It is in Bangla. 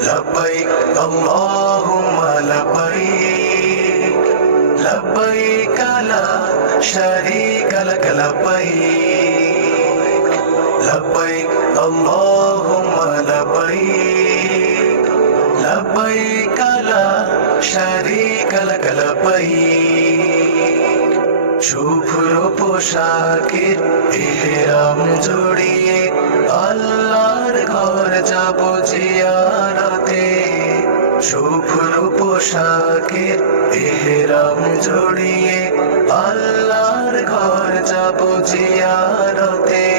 لبيك اللهم لبيك لبيك لا شريك لك لبيك لبيك اللهم لبيك لبيك لا شريك لك لبيك শুভ্র পোশাকের ইহরাম জড়িয়ে আল্লাহর ঘর যাব জিয়ারতে শুভ্র পোশাকের ইহরাম জড়িয়ে আল্লাহর ঘর যাব জিয়ারতে